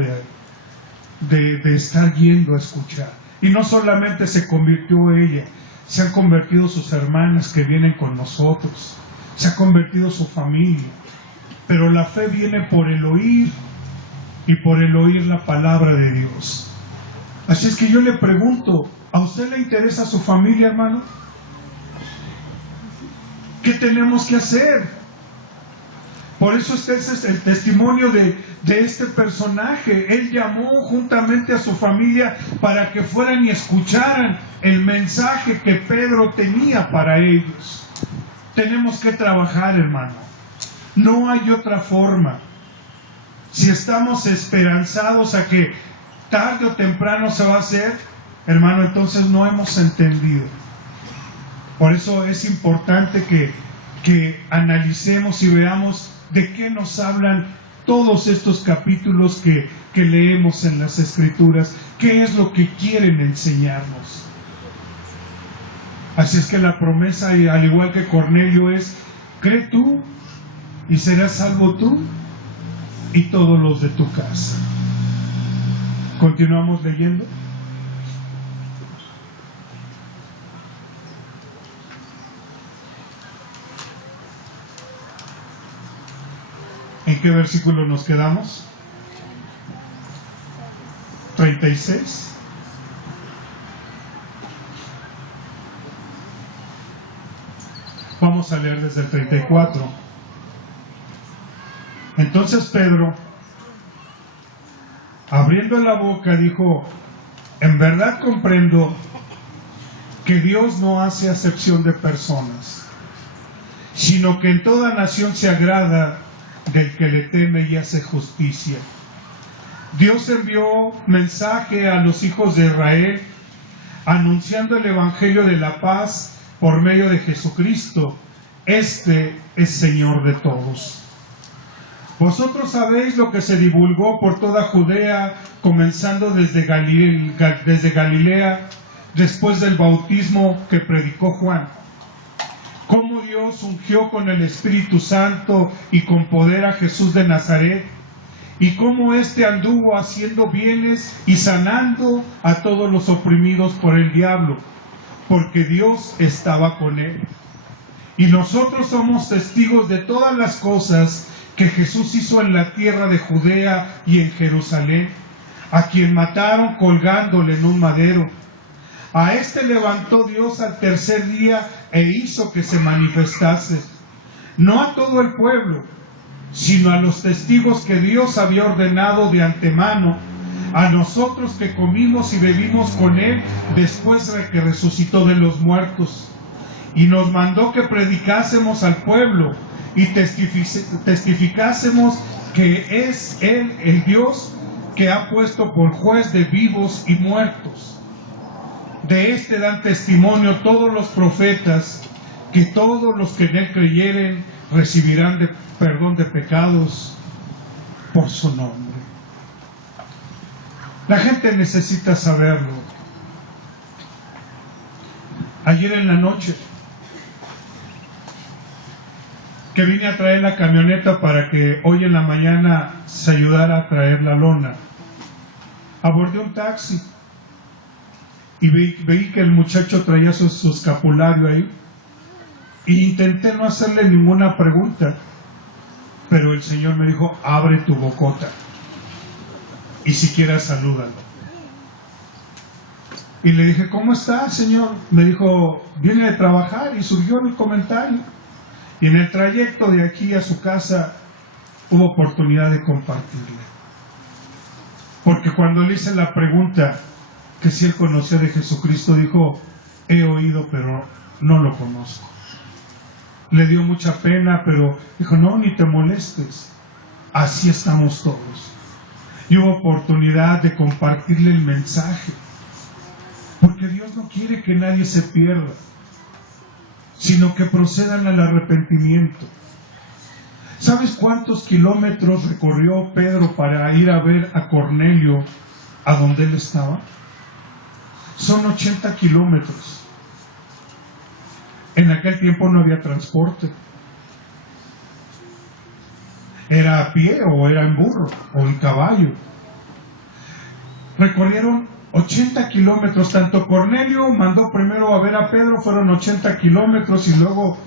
de estar yendo a escuchar. Y no solamente se convirtió ella, se han convertido sus hermanas que vienen con nosotros, se ha convertido su familia. Pero la fe viene por el oír, y por el oír la palabra de Dios. Así es que yo le pregunto, ¿a usted le interesa su familia, hermano? ¿Qué tenemos que hacer? Por eso este es el testimonio de este personaje. Él llamó juntamente a su familia para que fueran y escucharan el mensaje que Pedro tenía para ellos. Tenemos que trabajar, hermano. No hay otra forma. Si estamos esperanzados a que tarde o temprano se va a hacer, hermano, entonces no hemos entendido. Por eso es importante que analicemos y veamos de qué nos hablan todos estos capítulos que leemos en las Escrituras. ¿Qué es lo que quieren enseñarnos? Así es que la promesa, al igual que Cornelio, es: cree tú y serás salvo tú y todos los de tu casa. Continuamos leyendo. ¿En qué versículo nos quedamos? 36. Vamos a leer desde el 34. Entonces Pedro, abriendo la boca, dijo: en verdad comprendo que Dios no hace acepción de personas, sino que en toda nación se agrada del que le teme y hace justicia. Dios envió mensaje a los hijos de Israel, anunciando el evangelio de la paz por medio de Jesucristo. Este es Señor de todos. Vosotros sabéis lo que se divulgó por toda Judea, comenzando desde Galilea, después del bautismo que predicó Juan, cómo Dios ungió con el Espíritu Santo y con poder a Jesús de Nazaret, y cómo éste anduvo haciendo bienes y sanando a todos los oprimidos por el diablo, porque Dios estaba con él. Y nosotros somos testigos de todas las cosas que Jesús hizo en la tierra de Judea y en Jerusalén, a quien mataron colgándole en un madero. A este levantó Dios al tercer día e hizo que se manifestase, no a todo el pueblo, sino a los testigos que Dios había ordenado de antemano, a nosotros que comimos y bebimos con Él después de que resucitó de los muertos. Y nos mandó que predicásemos al pueblo y testificásemos que es Él el Dios que ha puesto por juez de vivos y muertos. De este dan testimonio todos los profetas, que todos los que en Él creyeren recibirán perdón de pecados por su nombre. La gente necesita saberlo. Ayer en la noche, que vine a traer la camioneta para que hoy en la mañana se ayudara a traer la lona, abordé un taxi y vi que el muchacho traía su escapulario ahí, e intenté no hacerle ninguna pregunta, pero el Señor me dijo: abre tu bocota y siquiera salúdalo. Y le dije: ¿cómo está, Señor? Me dijo: viene de trabajar, y surgió el comentario. Y en el trayecto de aquí a su casa hubo oportunidad de compartirle. Porque cuando le hice la pregunta que si él conocía de Jesucristo, dijo: he oído, pero no lo conozco. Le dio mucha pena, pero dijo: no, ni te molestes, así estamos todos. Y hubo oportunidad de compartirle el mensaje, porque Dios no quiere que nadie se pierda, sino que procedan al arrepentimiento. ¿Sabes cuántos kilómetros recorrió Pedro para ir a ver a Cornelio a donde él estaba? Son 80 kilómetros. En aquel tiempo no había transporte. Era a pie, o era en burro, o en caballo. Recorrieron 80 kilómetros. Tanto Cornelio mandó primero a ver a Pedro, fueron 80 kilómetros, y luego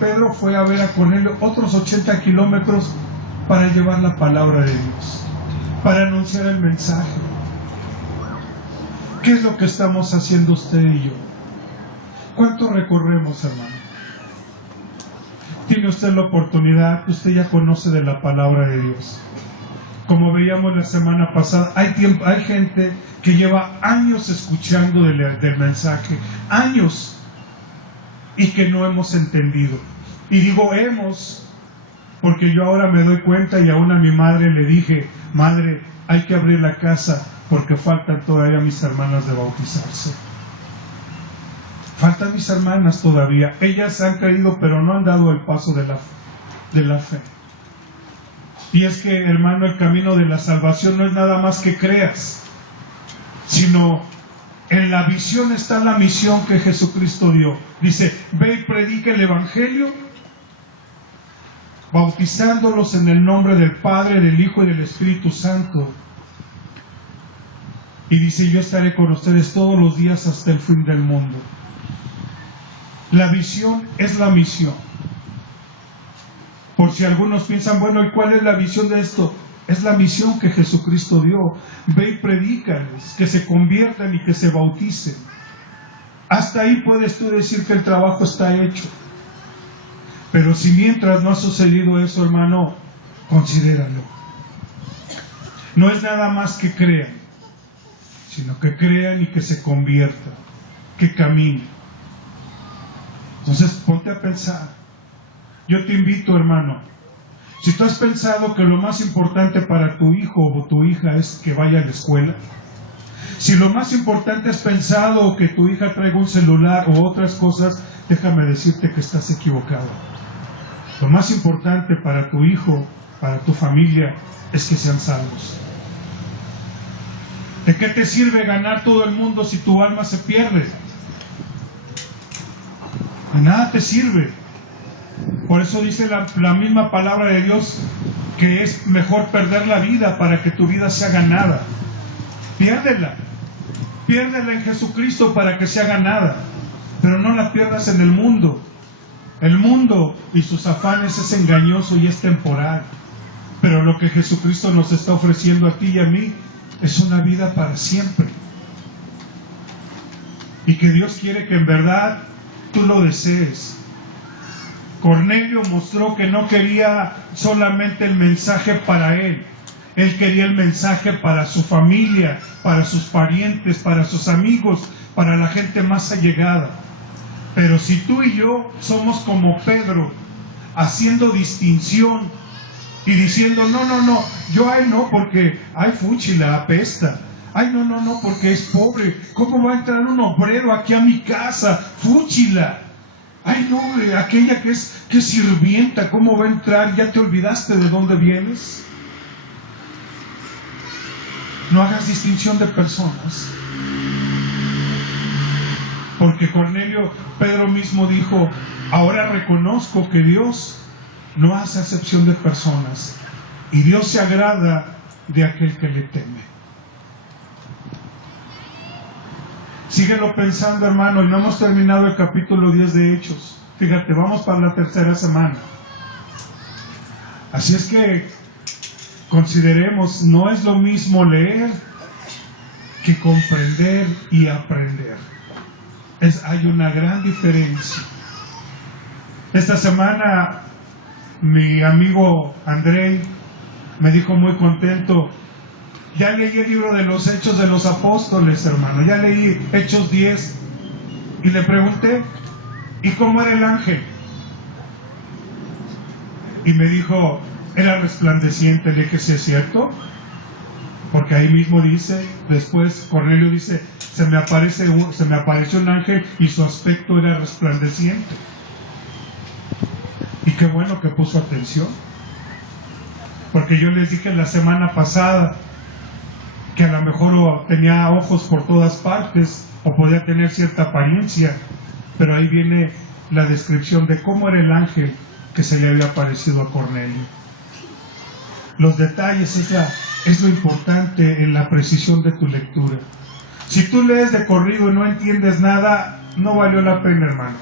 Pedro fue a ver a Cornelio otros 80 kilómetros para llevar la palabra de Dios, para anunciar el mensaje. ¿Qué es lo que estamos haciendo usted y yo? ¿Cuánto recorremos, hermano? Tiene usted la oportunidad, usted ya conoce de la palabra de Dios. Como veíamos la semana pasada, hay gente que lleva años escuchando del mensaje, años, y que no hemos entendido. Y digo hemos, porque yo ahora me doy cuenta, y aún a mi madre le dije: madre, hay que abrir la casa porque faltan todavía mis hermanas de bautizarse. Faltan mis hermanas todavía. Ellas han creído, pero no han dado el paso de la fe. Y es que, hermano, el camino de la salvación no es nada más que creas, sino en la visión está la misión que Jesucristo dio. Dice: ve y predica el Evangelio, bautizándolos en el nombre del Padre, del Hijo y del Espíritu Santo. Y dice: yo estaré con ustedes todos los días hasta el fin del mundo. La visión es la misión. Por si algunos piensan: bueno, ¿y cuál es la visión de esto? Es la misión que Jesucristo dio. Ve y predícales, que se conviertan y que se bauticen. Hasta ahí puedes tú decir que el trabajo está hecho. Pero si mientras no ha sucedido eso, hermano, considéralo. No es nada más que crean, sino que crean y que se conviertan, que caminen. Entonces ponte a pensar. Yo te invito, hermano, si tú has pensado que lo más importante para tu hijo o tu hija es que vaya a la escuela, si lo más importante has pensado que tu hija traiga un celular o otras cosas, déjame decirte que estás equivocado. Lo más importante para tu hijo, para tu familia, es que sean salvos. ¿De qué te sirve ganar todo el mundo si tu alma se pierde? De nada te sirve. Por eso dice la misma palabra de Dios que es mejor perder la vida para que tu vida sea ganada. Piérdela en Jesucristo para que sea ganada, pero no la pierdas en el mundo. El mundo y sus afanes es engañoso y es temporal, pero lo que Jesucristo nos está ofreciendo a ti y a mí es una vida para siempre, y que Dios quiere que en verdad tú lo desees. Cornelio mostró que no quería solamente el mensaje para él quería el mensaje para su familia, para sus parientes, para sus amigos, para la gente más allegada. Pero si tú y yo somos como Pedro, haciendo distinción y diciendo, no, yo no, porque fúchila, apesta. No, porque es pobre. ¿Cómo va a entrar un obrero aquí a mi casa? Fúchila. No, aquella que es sirvienta, ¿cómo va a entrar? ¿Ya te olvidaste de dónde vienes? No hagas distinción de personas. Porque Pedro mismo dijo, ahora reconozco que Dios no hace acepción de personas y Dios se agrada de aquel que le teme. Síguelo pensando, hermano, y no hemos terminado el capítulo 10 de Hechos. Fíjate, vamos para la tercera semana. Así es que consideremos, no es lo mismo leer que comprender y aprender. Hay una gran diferencia. Esta semana mi amigo Andrei me dijo muy contento, ya leí el libro de los Hechos de los Apóstoles, hermano, ya leí Hechos 10, y le pregunté, ¿y cómo era el ángel? Y me dijo, era resplandeciente. Le dije, ¿sí es cierto? Porque ahí mismo dice, después Cornelio dice, se me apareció un ángel y su aspecto era resplandeciente. Y qué bueno que puso atención, porque yo les dije la semana pasada que a lo mejor tenía ojos por todas partes o podía tener cierta apariencia, pero ahí viene la descripción de cómo era el ángel que se le había aparecido a Cornelio. Los detalles es lo importante en la precisión de tu lectura. Si tú lees de corrido y no entiendes nada, no valió la pena, hermano.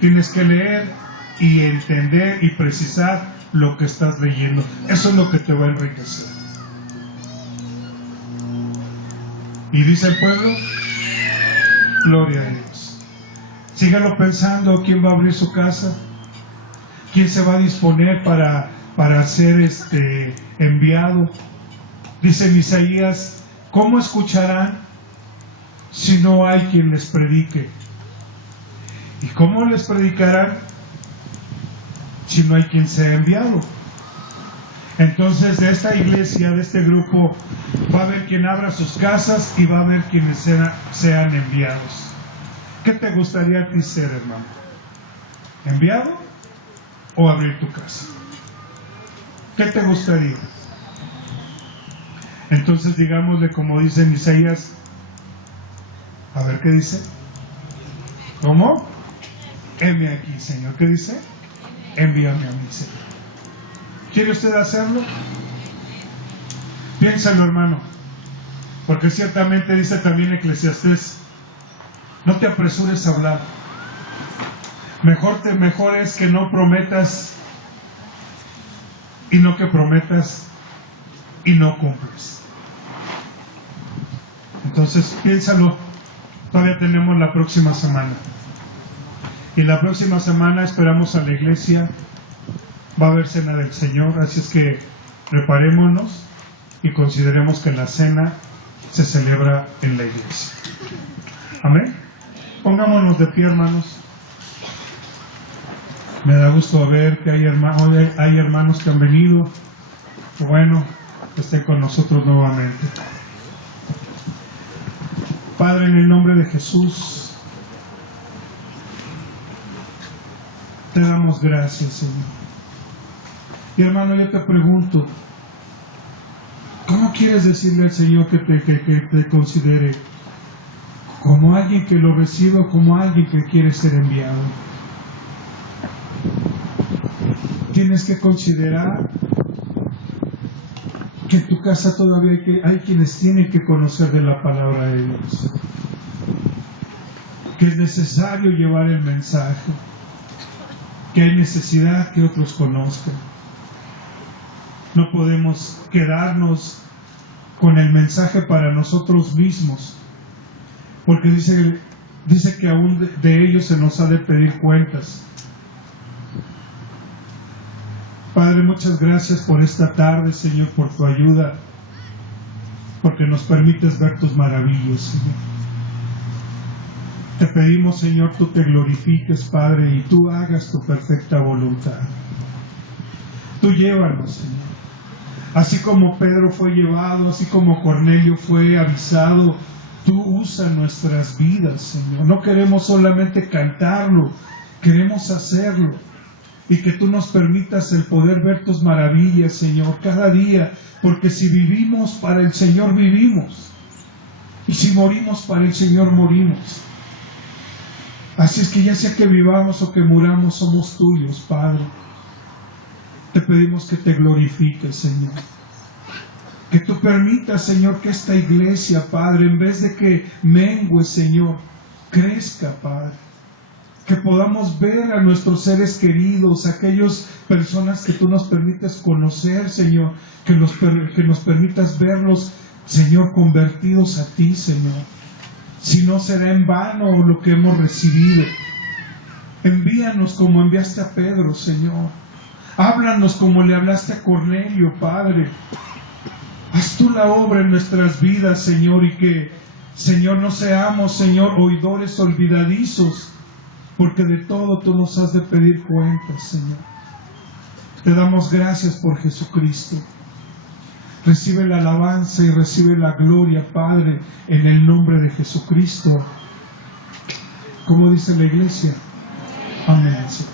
Tienes que leer y entender y precisar lo que estás leyendo. Eso es lo que te va a enriquecer. Y dice el pueblo, gloria a Dios. Sígalo pensando, ¿quién va a abrir su casa? ¿Quién se va a disponer para ser enviado? Dice en Isaías, ¿cómo escucharán si no hay quien les predique? ¿Y cómo les predicarán si no hay quien sea enviado? Entonces de esta iglesia, de este grupo, va a haber quien abra sus casas y va a haber quienes sean enviados. ¿Qué te gustaría a ti ser, hermano? ¿Enviado o abrir tu casa? ¿Qué te gustaría? Entonces digámosle como dice en Isaías, a ver qué dice. ¿Cómo? Heme aquí, Señor. ¿Qué dice? Envíame a mí, Señor. ¿Quiere usted hacerlo? Piénsalo, hermano, porque ciertamente dice también Eclesiastés, no te apresures a hablar. Mejor es que no prometas y no que prometas y no cumples. Entonces piénsalo. Todavía tenemos la próxima semana, y la próxima semana esperamos a la iglesia. Va a haber cena del Señor, así es que preparémonos y consideremos que la cena se celebra en la iglesia. Amén. Pongámonos de pie, hermanos. Me da gusto ver que hay hermanos que han venido. Bueno, que estén con nosotros nuevamente. Padre, en el nombre de Jesús, te damos gracias, Señor. Y hermano, yo te pregunto, ¿cómo quieres decirle al Señor que te considere? ¿Como alguien que lo recibe o como alguien que quiere ser enviado? Tienes que considerar que en tu casa todavía hay quienes tienen que conocer de la palabra de Dios, que es necesario llevar el mensaje, que hay necesidad que otros conozcan. No podemos quedarnos con el mensaje para nosotros mismos, porque dice que aún de ellos se nos ha de pedir cuentas. Padre, muchas gracias por esta tarde, Señor, por tu ayuda, porque nos permites ver tus maravillas, Señor. Te pedimos, Señor, tú te glorifiques, Padre, y tú hagas tu perfecta voluntad. Tú llévanos, Señor. Así como Pedro fue llevado, así como Cornelio fue avisado, tú usa nuestras vidas, Señor. No queremos solamente cantarlo, queremos hacerlo. Y que tú nos permitas el poder ver tus maravillas, Señor, cada día, porque si vivimos para el Señor, vivimos. Y si morimos para el Señor, morimos. Así es que ya sea que vivamos o que muramos, somos tuyos, Padre. Te pedimos que te glorifiques, Señor. Que tú permitas, Señor, que esta iglesia, Padre, en vez de que mengue, Señor, crezca, Padre. Que podamos ver a nuestros seres queridos, aquellas personas que tú nos permites conocer, Señor, que nos permitas verlos, Señor, convertidos a ti, Señor. Si no será en vano lo que hemos recibido. Envíanos como enviaste a Pedro, Señor. Háblanos como le hablaste a Cornelio, Padre. Haz tú la obra en nuestras vidas, Señor, y que, Señor, no seamos, Señor, oidores olvidadizos, porque de todo tú nos has de pedir cuentas, Señor. Te damos gracias por Jesucristo. Recibe la alabanza y recibe la gloria, Padre, en el nombre de Jesucristo. Como dice la iglesia. Amén, Señor.